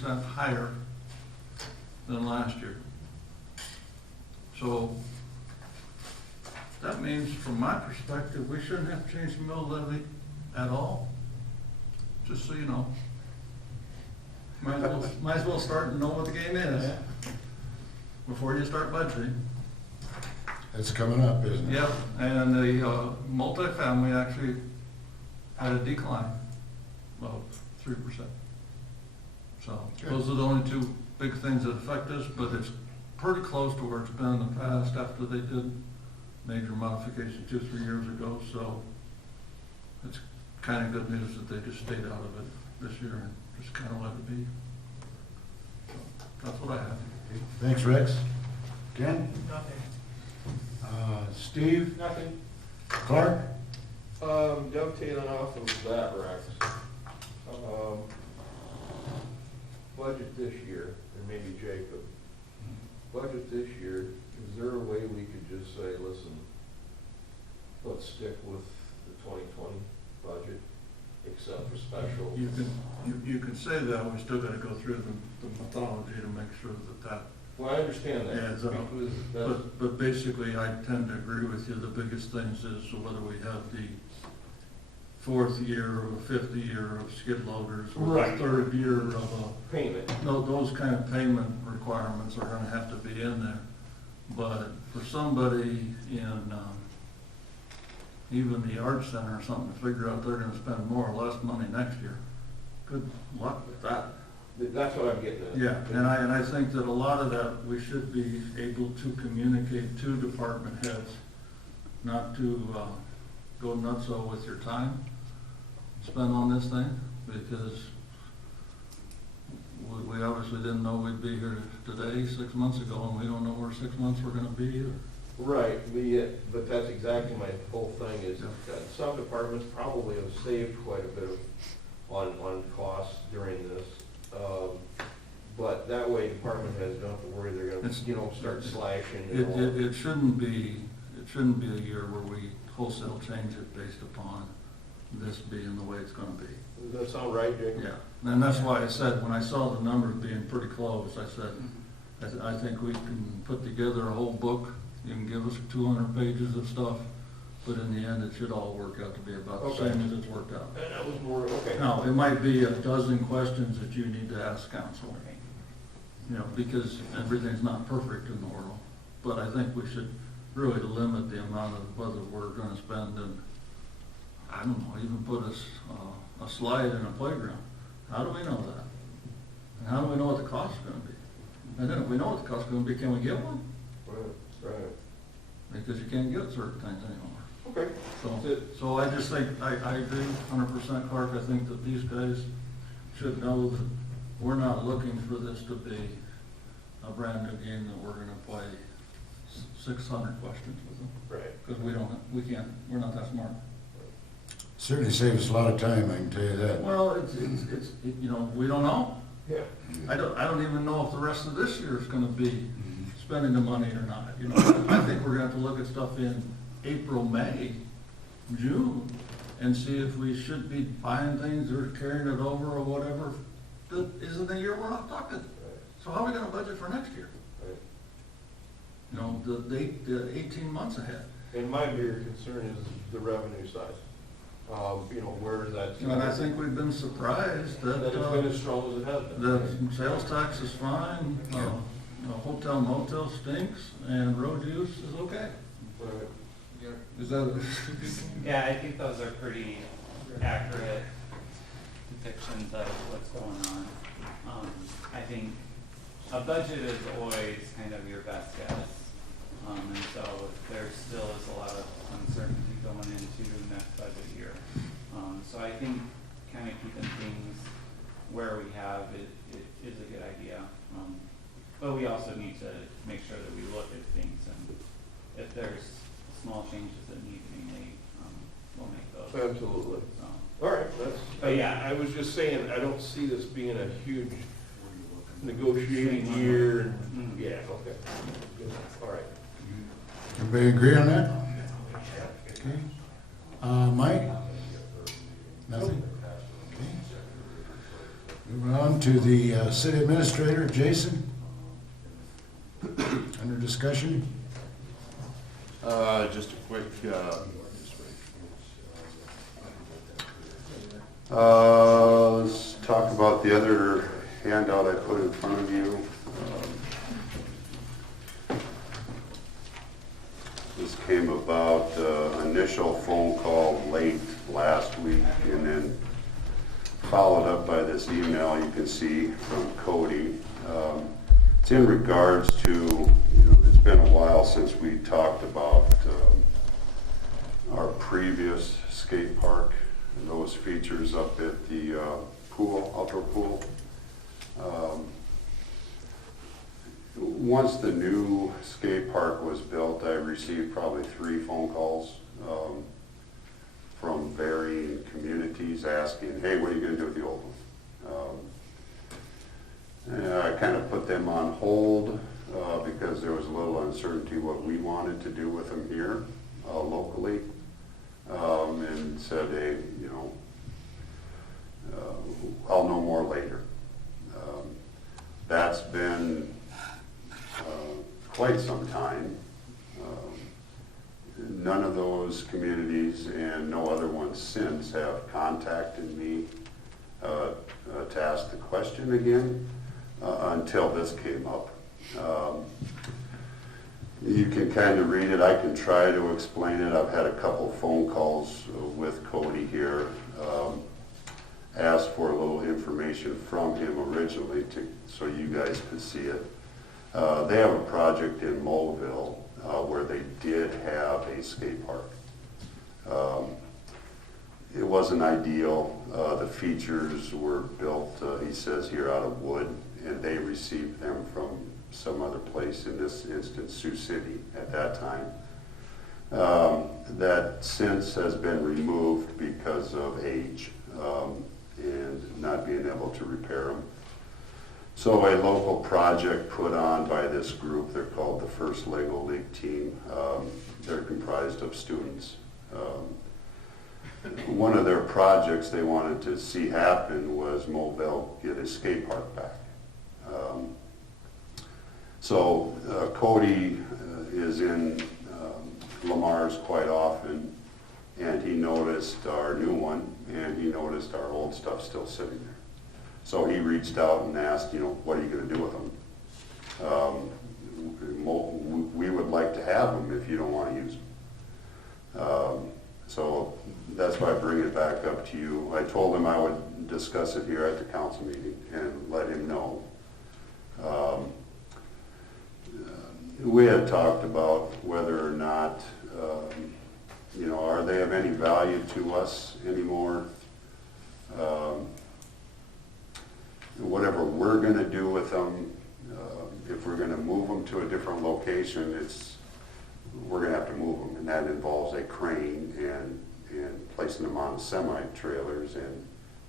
percent higher than last year. So that means, from my perspective, we shouldn't have to change the mill levy at all, just so you know. Might as well start and know what the game is before you start budgeting. It's coming up, isn't it? Yep, and the multifamily actually had a decline of 3%. So those are the only two big things that affect us, but it's pretty close to where it's been in the past after they did major modification 2-3 years ago. So it's kind of good news that they just stayed out of it this year and just kind of let it be. So that's what I have. Thanks, Rex. Ken? Nothing. Steve? Nothing. Clark? Dovetailing off of that, Rex. Budget this year, and maybe Jacob, budget this year, is there a way we could just say, listen, let's stick with the 2020 budget, except for special? You can say that, we still gotta go through the methodology to make sure that Well, I understand that. adds up. Because that's, But basically, I tend to agree with you, the biggest things is whether we have the fourth year or the fifth year of skid loaders, or the Right. third year of payment. no, those kind of payment requirements are gonna have to be in there. But for somebody in, even the art center or something, to figure out they're gonna spend more or less money next year, good luck with that. That's what I'm getting at. Yeah, and I think that a lot of that, we should be able to communicate to department heads, not to go nutso with your time spent on this thing, because we obviously didn't know we'd be here today 6 months ago, and we don't know where 6 months we're gonna be either. Right, but that's exactly my whole thing is that some departments probably have saved quite a bit of, on costs during this. But that way department heads don't have to worry they're gonna, start slashing. It shouldn't be a year where we wholesale change it based upon this being the way it's gonna be. Does that sound right, Jacob? Yeah, and that's why I said, when I saw the numbers being pretty close, I said, I think we can put together a whole book. You can give us 200 pages of stuff, but in the end, it should all work out to be about the Okay. same as it's worked out. And that was more, okay. Now, it might be a dozen questions that you need to ask council, because everything's not perfect in the world. But I think we should really limit the amount of whether we're gonna spend, and, I don't know, even put a slide in a playground. How do we know that? And how do we know what the cost's gonna be? And then if we know what the cost's gonna be, can we get one? Right. Because you can't get certain things anymore. Okay. That's it. So I just think, I agree 100%, Clark. I think that these guys should know that we're not looking for this to be a brand new game that we're gonna play 600 questions with them. Right. Because we're not that smart. Certainly saves us a lot of time, I can tell you that. Well, we don't know. Yeah. I don't even know if the rest of this year is gonna be spending the money or not, I think we're gonna have to look at stuff in April, May, June, and see if we should be buying things or carrying it over or whatever. That isn't the year we're not talking. Right. So how are we gonna budget for next year? Right. The 18 months ahead. And my bigger concern is the revenue side. Where is that? And I think we've been surprised That it's been as strong as it has been. the sales tax is fine, hotel motel stinks, and road use is okay. Right. Is that? Yeah, I think those are pretty accurate depictions of what's going on. I think a budget is always kind of your best guess. And so there still is a lot of uncertainty going into next budget year. So I think kind of keeping things where we have it is a good idea. But we also need to make sure that we look at things, and if there's small changes that need to be made, we'll make those. Absolutely. So, All right, But yeah. I was just saying, I don't see this being a huge negotiating year. Mhm. Yeah, okay. Good. All right. Everybody agree on that? Okay. Mike? Nothing? Okay. Move Moving on to the city administrator, Jason. Under discussion. Just a quick, let's talk about the other handout I put in front of you. This came about, initial phone call late last week and then followed up by this email you can see from Cody. It's in regards to, it's been a while since we talked about our previous skate park and those features up at the pool, outdoor pool. Once the new skate park was built, I received probably 3 phone calls from varying communities asking, hey, what are you going to do with the old one? And I kind of put them on hold because there was a little uncertainty what we wanted to do with them here locally, and said, hey, I'll know more later. That's been quite some time. None of those communities and no other ones since have contacted me to ask the question again until this came up. You can kind of read it. I can try to explain it. I've had a couple phone calls with Cody here. Asked for a little information from him originally so you guys could see it. They have a project in Mulville where they did have a skate park. It wasn't ideal. The features were built, he says here, out of wood, and they received them from some other place, in this instance Sioux City at that time. That since has been removed because of age and not being able to repair them. So a local project put on by this group, they're called the First Lego League Team. They're comprised of students. One of their projects they wanted to see happen was Mobile get a skate park back. So Cody is in Lamar's quite often, and he noticed our new one, and he noticed our old stuff still sitting there. So he reached out and asked, what are you going to do with them? We would like to have them if you don't want to use them. So that's why I bring it back up to you. I told him I would discuss it here at the council meeting and let him know. We had talked about whether or not, are they of any value to us anymore? Whatever we're going to do with them, if we're going to move them to a different location, we're going to have to move them, and that involves a crane and placing them on semi-trailers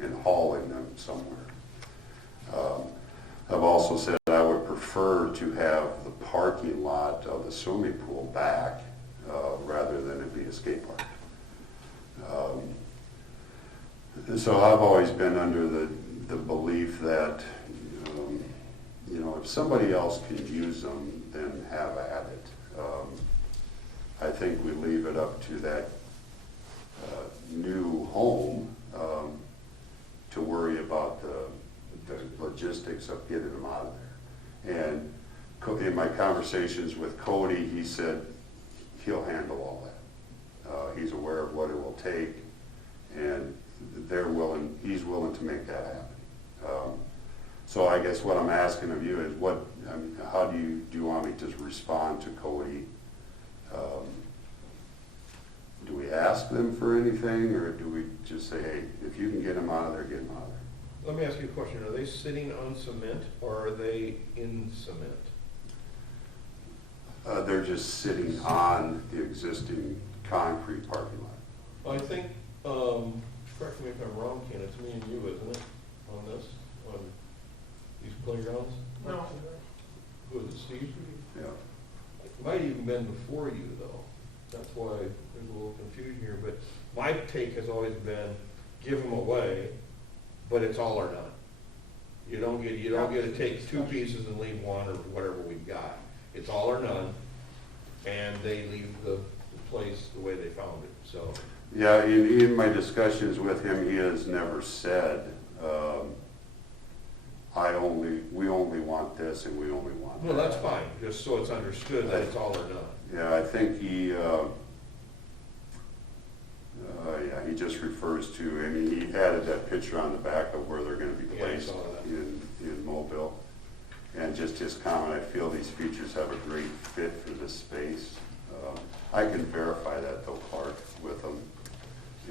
and hauling them somewhere. I've also said I would prefer to have the parking lot of the swimming pool back rather than it be a skate park. So I've always been under the belief that, if somebody else can use them, then have at it. I think we leave it up to that new home to worry about the logistics of getting them out of there. And in my conversations with Cody, he said he'll handle all that. He's aware of what it will take, and he's willing to make that happen. So I guess what I'm asking of you is how do you want me to respond to Cody? Do we ask them for anything, or do we just say, hey, if you can get them out of there, get them out of there? Let me ask you a question. Are they sitting on cement or are they in cement? They're just sitting on the existing concrete parking lot. I think, correct me if I'm wrong, Ken, it's me and you, isn't it, on these playgrounds? No. Who is it, Steve? Yeah. It might even been before you, though. That's why there's a little confusion here, but my take has always been, give them away, but it's all or none. You don't get to take two pieces and leave one or whatever we've got. It's all or none, and they leave the place the way they found it, so. Yeah, in my discussions with him, he has never said, we only want this and we only want that. Well, that's fine, just so it's understood that it's all or none. Yeah, I think he just refers to, I mean, he added that picture on the back of where they're gonna be Yeah, I placed saw that. in Mobile. And just his comment, I feel these features have a great fit for this space. I can verify that though, Clark, with them,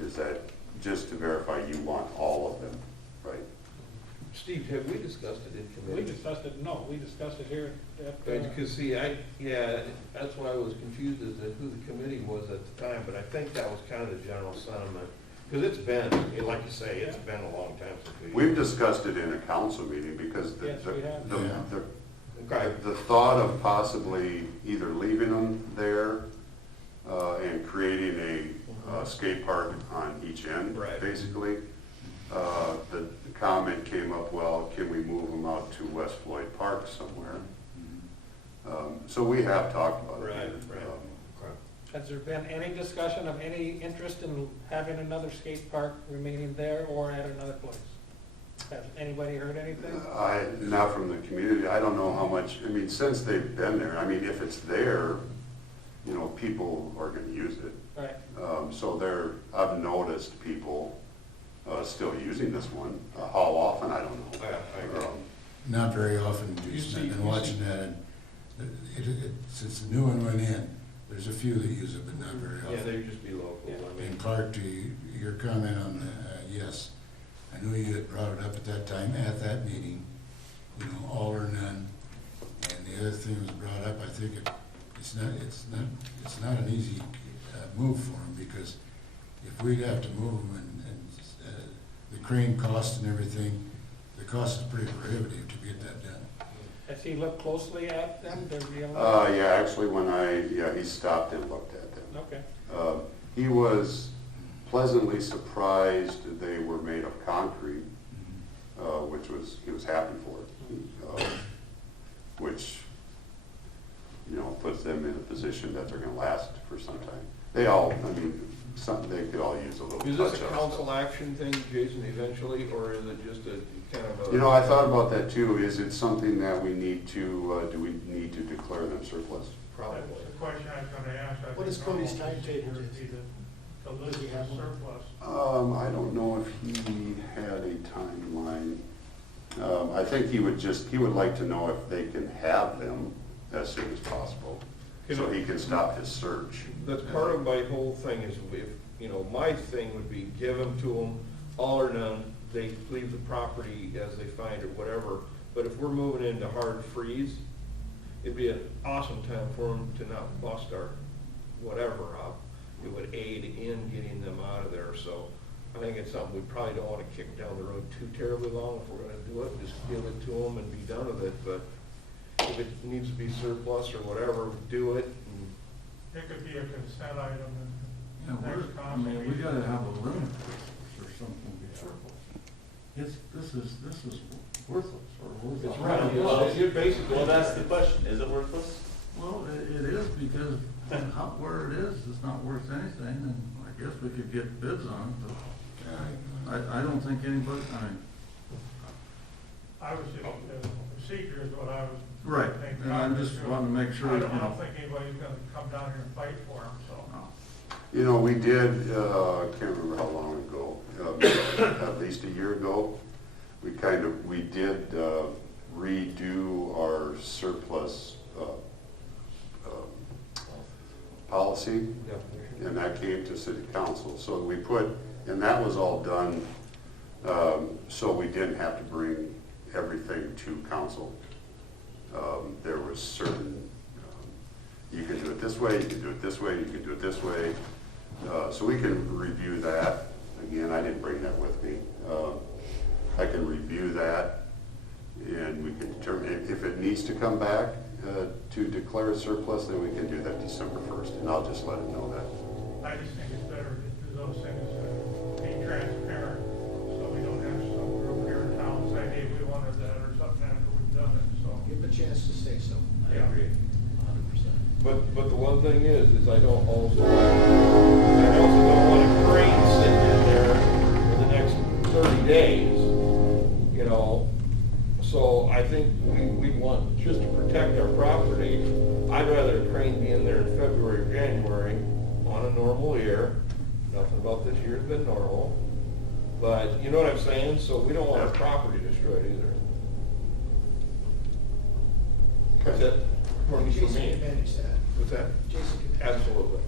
is that just to verify you want all of them, right? Steve, have we discussed it in We committee? discussed it, no, we discussed it here at, Because see, that's why I was confused as to who the committee was at the time, but I think that was kind of the general sentiment. Because it's been, like you say, it's been a long time since we. We've discussed it in a council meeting because Yes, we have. Okay. the thought of possibly either leaving them there and creating a skate park on each end, Right. basically. The comment came up, well, can we move them out to West Floyd Park somewhere? So we have talked about it. Right. has there been any discussion of any interest in having another skate park remaining there or at another place? Has anybody heard anything? Not from the community, I don't know how much, I mean, since they've been there, I mean, if it's there, you know, people are gonna use it. Right, So I've noticed people still using this one. How often, I don't know. I agree. Not very often, Jason, I've been watching that, and since the new one went in, there's a few that use it, but not very Yeah, often. they'd just be local, I mean. And Clark, to your comment on yes, I knew you had brought it up at that time, at that meeting, you know, all or none. And the other thing was brought up, I think it's not an easy move for them, because if we'd have to move them and the crane cost and everything, the cost is pretty prohibitive to get that done. has he looked closely at them, to realize? Yeah, actually, he stopped and looked at them. Okay, He was pleasantly surprised that they were made of concrete, he was happy for it. Which, you know, puts them in a position that they're gonna last for some time. They could all use a little touch-up. Is this a council action thing, Jason, eventually, or is it just a kind of a? You know, I thought about that too. Is it something that we need to, do we need to declare them surplus? Probably. That's the question I was gonna ask. I What think is Cody's normal timetable, procedure would be Jason? To list the surplus. I don't know if he had a timeline. I think he would like to know if they can have them as soon as possible, so he can stop his search. That's part of my whole thing is if, you know, my thing would be give them to them, all or none, they leave the property as they find it, whatever. But if we're moving into hard freeze, it'd be an awesome time for them to not bust our whatever up. It would aid in getting them out of there, so I think it's something we probably don't wanna kick down the road too terribly long if we're gonna do it, just give it to them and be done with it, but if it needs to be surplus or whatever, do it. And It could be a consent item Yeah, and next I council mean, we meeting. gotta have a limit or something. This is worthless or worthless. It's right, you're basically. Well, that's the question, is it worthless? Well, it is, because where it is not worth anything, and I guess we could get bids on it, but I don't think anybody, I was just, the procedure is what I was. right, thinking. and I just wanted to make sure, I you don't know. think anybody's gonna come down here and fight for them, so. You know, we did, I can't remember how long ago, at least a year ago, we did redo our surplus policy, and that came to city council. So we and that was all done, so we didn't have to bring everything to council. There was certain, you can do it this way, you can do it this way, you can do it this way. So we can review that. Again, I didn't bring that with me. I can review that, and we can determine if it needs to come back to declare a surplus, then we can do that December 1st, and I'll just let him know that. I just think it's better to do those things, be transparent, so we don't have some group here in town say, hey, we wanted that done it, so. Give them a chance to say so. I agree, 100%. But the one thing is I don't also don't want a crane sitting in there for the next 30 days, you know? So I think we want, just to protect our property, I'd rather a crane be in there in February or January on a normal year. Nothing about this year has been normal, but you know what I'm saying? So we don't want our property destroyed either. That's it, for Maybe Jason me. can manage that. What's that? Jason can manage that. Absolutely.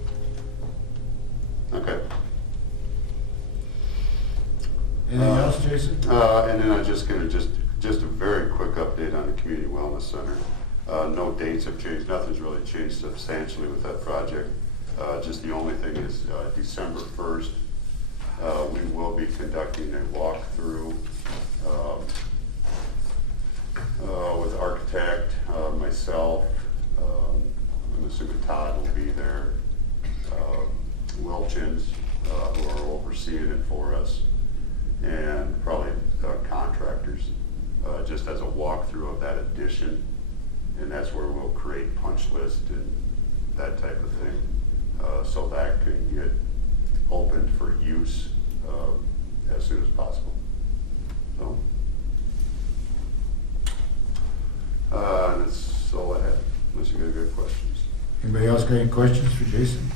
Okay. Anything else, Jason? And then I'm just gonna, just a very quick update on the Community Wellness Center. No dates have changed, nothing's really changed substantially with that project. Just the only thing is, December 1st, we will be conducting a walkthrough, with architect, myself, I'm assuming Todd will be there, Wilchins, who are overseeing it for us, and probably contractors, just as a walkthrough of that addition. And that's where we'll create punch list and that type of thing, so that can get opened for use as soon as possible. So, that's all I have, unless you got good questions. Anybody else got any questions for Jason?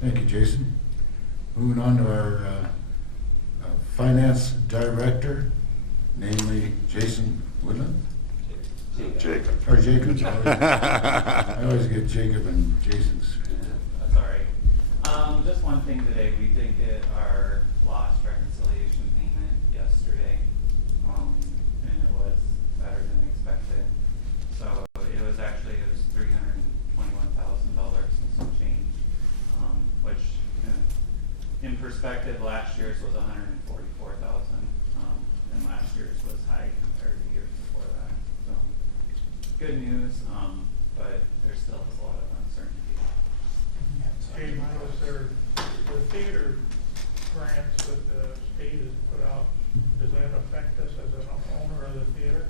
Thank you, Jason. Moving on to our finance director, namely Jason Woodland, Jacob. or Jacob. I always get Jacob and Jason's. That's all right. Just one thing today, we did get our lost reconciliation payment yesterday, and it was better than expected. So it was $321,000 and some change, which in perspective, last year's was $144,000, and last year's was high compared to years before that. So good news, but there still is a lot of uncertainty. Steve, was there, the theater grants that the state has put out, does that affect us as an owner of the theater?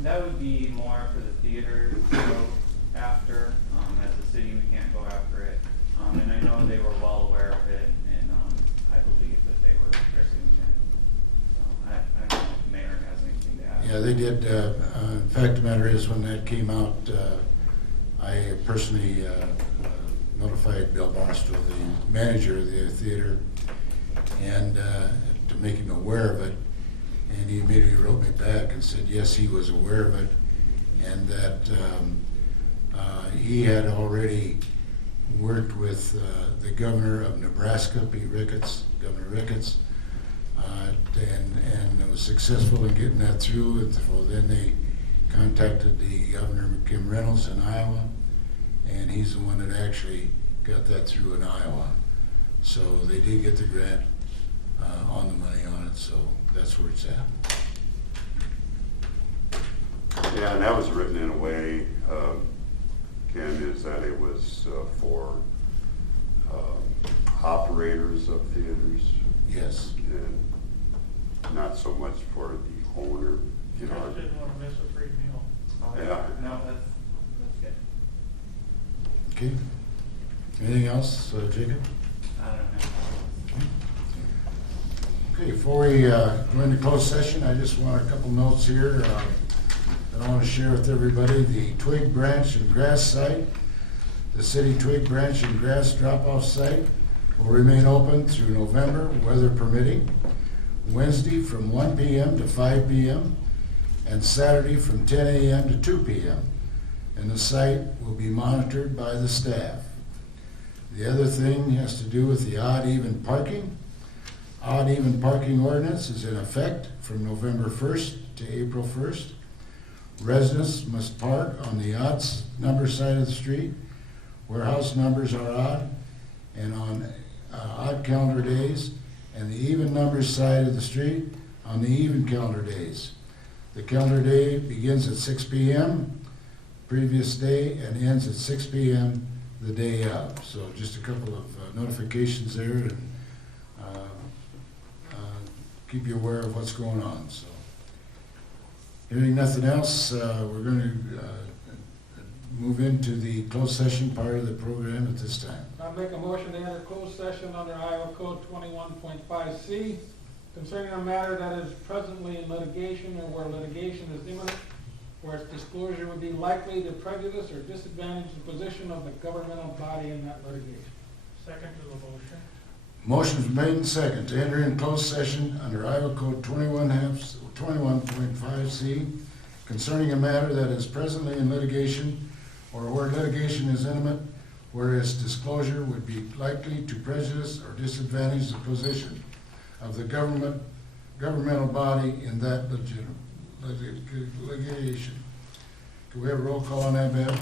That would be more for the theater to go after. As a city, we can't go after it. And I know they were well aware of it, and I believe that they were pursuing it. So I don't know if the mayor has anything to add. Yeah, they did. In fact, the matter is, when that came out, I personally notified Bill Barstow, the manager of the theater, and to make him aware of it. And he immediately wrote me back and said, yes, he was aware of it, and that he had already worked with the governor of Nebraska, Pete Ricketts, Governor Ricketts, and was successful in getting that through. And so then they contacted the governor, Kim Reynolds, in Iowa, and he's the one that actually got that through in Iowa. So they did get the grant on the money on it, so that's where it's at. Yeah, and that was written in a way, Ken, is that it was for operators of theaters Yes. and not so much for the owner, you know. Just didn't want to miss a free meal. Yeah. No, that's good. Okay. Anything else, Jacob? I don't know. Okay, before we go into closed session, I just want a couple notes here that I want to share with everybody. The Twig Branch and Grass site, the city Twig Branch and Grass drop-off site will remain open through November, weather permitting, Wednesday from 1 p.m. to 5 p.m. and Saturday from 10 a.m. to 2 p.m. And the site will be monitored by the staff. The other thing has to do with the odd-even parking. Odd-even parking ordinance is in effect from November 1st to April 1st. Residents must park on the odd number side of the street where house numbers are odd, and on odd calendar days, and the even numbers side of the street on the even calendar days. The calendar day begins at 6 p.m. previous day and ends at 6 p.m. the day of. So just a couple of notifications there, and keep you aware of what's going on. So Hearing nothing else, we're going to move into the closed session part of the program at this time. I make a motion to enter closed session under Iowa Code 21.5C concerning a matter that is presently in litigation or where litigation is imminent, where its disclosure would be likely to prejudice or disadvantage the position of the governmental body in that litigation. Second to the motion. Motion's made and second to enter in closed session under Iowa Code 21.5C concerning a matter that is presently in litigation or where litigation is imminent, where its disclosure would be likely to prejudice or disadvantage the position of the governmental body in that litigation. Can we have a roll call on that, Bev?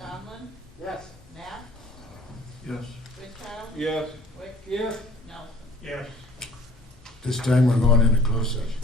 Donlin? Yes. Knapp? Yes. Richard? Yes. Wick? Yes. Nelson? Yes. This time we're going into closed session.